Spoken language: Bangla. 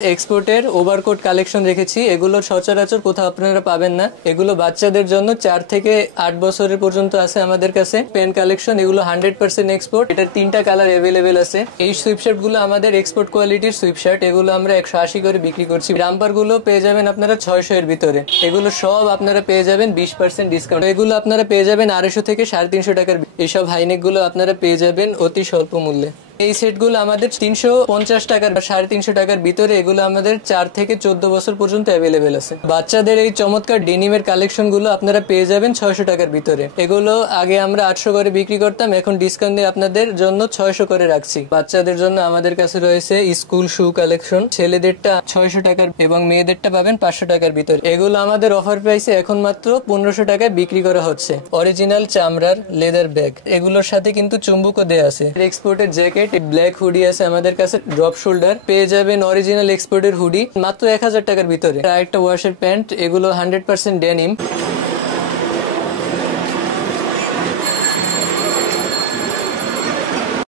এক্সপোর্টের ওভারকোট কালেকশন রেখেছি, এগুলো সচরাচর কোথাও আপনারা পাবেন না। এগুলো বাচ্চাদের জন্য 4 থেকে 8 বছরের পর্যন্ত আছে আমাদের কাছে। পেন কালেকশন, এগুলো 100% এক্সপোর্ট। এটার 3টা কালার অ্যাভেলেবেল আছে। এই সুইপশার্ট গুলো আমাদের এক্সপোর্ট কোয়ালিটির সুইপশার্ট, এগুলো আমরা 180 করে বিক্রি করছি। রামপার গুলো পেয়ে যাবেন আপনারা 600 এর ভিতরে। এগুলো সব আপনারা পেয়ে যাবেন 20% ডিসকাউন্ট। এগুলো আপনারা পেয়ে যাবেন 250 থেকে 350 টাকার। এইসব হাইনেক গুলো আপনারা পেয়ে যাবেন অতি স্বল্প মূল্যে। এই সেটগুলো আমাদের 350 টাকার 350 টাকার ভিতরে। এগুলো আমাদের 4 থেকে 14 বছর পর্যন্ত অ্যাভেলেবেল আছে। বাচ্চাদের এই চমৎকার ডেনিমের কালেকশন গুলো আপনারা পেয়ে যাবেন 600 টাকার ভিতরে। এগুলো আগে আমরা 800 করে বিক্রি করতাম, এখন ডিসকাউন্ট দিয়ে আপনাদের জন্য 600 করে রাখছি। বাচ্চাদের জন্য আমাদের কাছে রয়েছে স্কুল শু কালেকশন, ছেলেদেরটা 600 টাকার এবং মেয়েদেরটা পাবেন 500 টাকার ভিতরে। এগুলো আমাদের অফার প্রাইসে এখন মাত্র 1500 টাকায় বিক্রি করা হচ্ছে। অরিজিনাল চামড়ার লেদার ব্যাগ, এগুলোর সাথে কিন্তু চুম্বকও দেয়া আছে। এক্সপোর্টের জ্যাকেট, ব্ল্যাক হুডি আছে আমাদের কাছে, ড্রপ শোল্ডার পেয়ে যাবেন। অরিজিনাল এক্সপোর্টের হুডি মাত্র 1000 টাকার ভিতরে। আরেকটা ওয়াশের প্যান্ট, এগুলো 100% ডেনিম।